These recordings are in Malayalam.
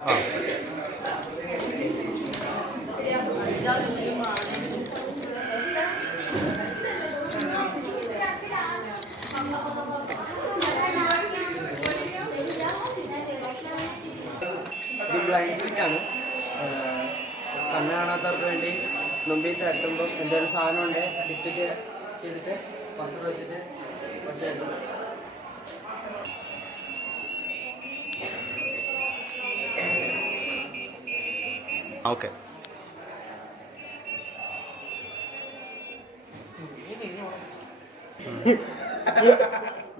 ആ ഇത് ബ്ലൈൻഡ് സ്റ്റിക്കാണ്. കണ്ണ് കാണാത്തവർക്ക് വേണ്ടി മുമ്പിൽ തട്ടുമ്പോൾ എന്തെങ്കിലും സാധനം ഉണ്ട് ഡിറ്റക്റ്റ് ചെയ്തിട്ട് വസ്ത്രം വെച്ചിട്ട് വെച്ചേക്കും. ഓക്കെ.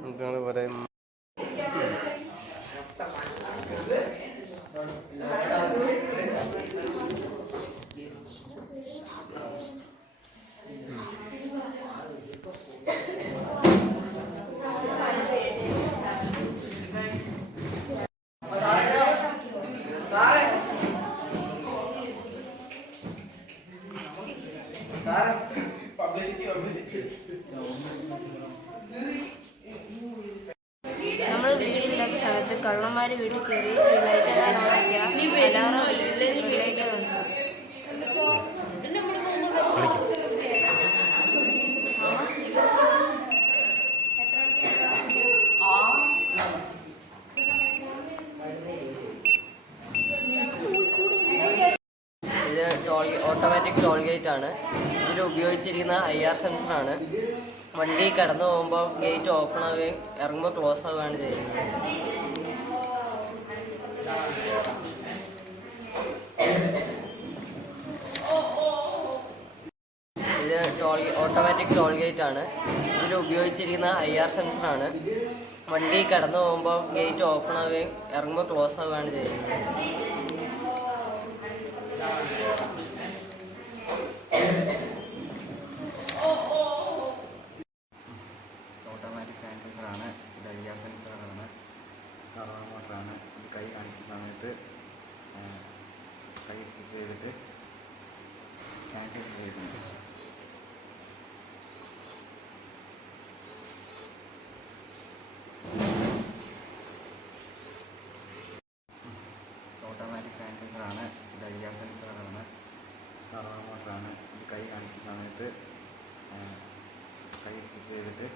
എന്താണ് പറയുന്നത്? നമ്മൾ വീടില്ലാത്ത സമയത്ത് കള്ളന്മാർ വീട്ടിൽ കയറി ലൈറ്റ് എല്ലാം ഓണാക്കിയ അലാറം ലൈറ്റ് വന്നു. ഇത് ഓട്ടോമാറ്റിക് ടോൾ ഗേറ്റ് ആണ്. ഇതിൽ ഉപയോഗിച്ചിരിക്കുന്ന IR സെൻസറാണ്. വണ്ടി കടന്നു പോകുമ്പോൾ ഗേറ്റ് ഓപ്പൺ ആവുകയും ഇറങ്ങുമ്പോൾ ക്ലോസ് ആവുകയാണ് ചെയ്യുന്നത്. ഇത് ഓട്ടോമാറ്റിക് ടോൾ ഗേറ്റ് ആണ്. ഇതിൽ ഉപയോഗിച്ചിരിക്കുന്ന IR സെൻസറാണ്. വണ്ടി കടന്നു പോകുമ്പോൾ ഗേറ്റ് ഓപ്പൺ ആവുകയും ഇറങ്ങുമ്പോൾ ക്ലോസ് ആവുകയാണ് ചെയ്യുന്നത്. ഓട്ടോമാറ്റിക് സാനിറ്റൈസറാണ്. ഇത് IR സെൻസറാണ്. സർവോ മോട്ടറാണ്. ഇത് കൈ കാണിക്കുന്ന സമയത്ത് കൈ ക്ലിക്ക് ചെയ്തിട്ട് സാനിറ്റൈസർ ചെയ്യുന്നുണ്ട്. ഓട്ടോമാറ്റിക് സാനിറ്റൈസറാണ്. ഇത് IR സെൻസറാണ്. സർവോ മോട്ടറാണ്. ഇത് കൈ കാണിക്കുന്ന സമയത്ത് കൈ ക്ലിക്ക് ചെയ്തിട്ട്